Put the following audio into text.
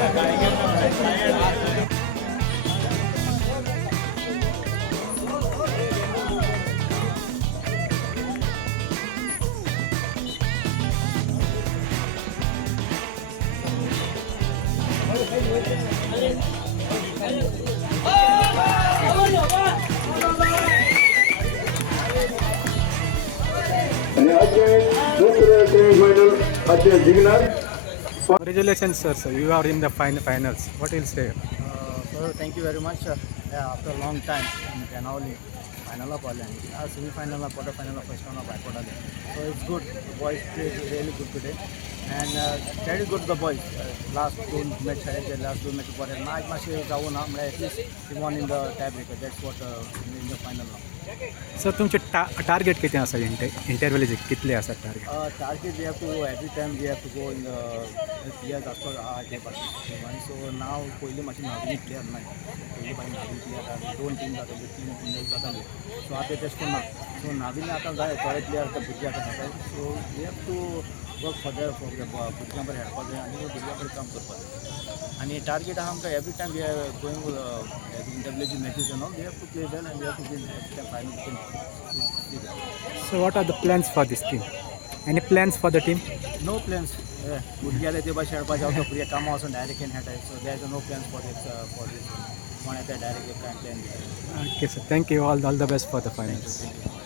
आणि अजय दुसरं सेमीफायनल अजय जिंकणार. Congratulations, sir. So you are in the finals. What will say? So thank you very much. After a long time, and only final of all, semi-final, quarter-final, first round of backward. So it's good. The boys played really good today, and very good the boys. Last two match, for a match, at least we won in the tiebreaker. That's what in the final now. Sir तुमचे target किती आसा इंटरव्यूचे कितले आसा target? Target we have to every time we have to go in the players after our day participation. So now पहिली माशी नाविनी player नाही. पहिली by नाविनी player दोन टीम जाताले तीन टीम जाताले. सो आता तेच पुन्हा सो नाविनी आता जाय थोडे प्लेयर आता भुरगे आता जाताय. So we have to work for भुरग्यां बरें खेळपाक जाय आनी भुरग्यां बरें काम करपाक आणि टार्गेट आहा आमकां every time we are going WG matches and all we have to play well and we have to win every time final. So what are the plans for this team? Any plans for the team? No plans. भुरग्याले ते भाशेन खेळपाक जावं भुरगे कामां वचून direct इन खेळटाय. So there is no plans for this कोण येता direct plan. Okay, sir. Thank you. All the best for the finals.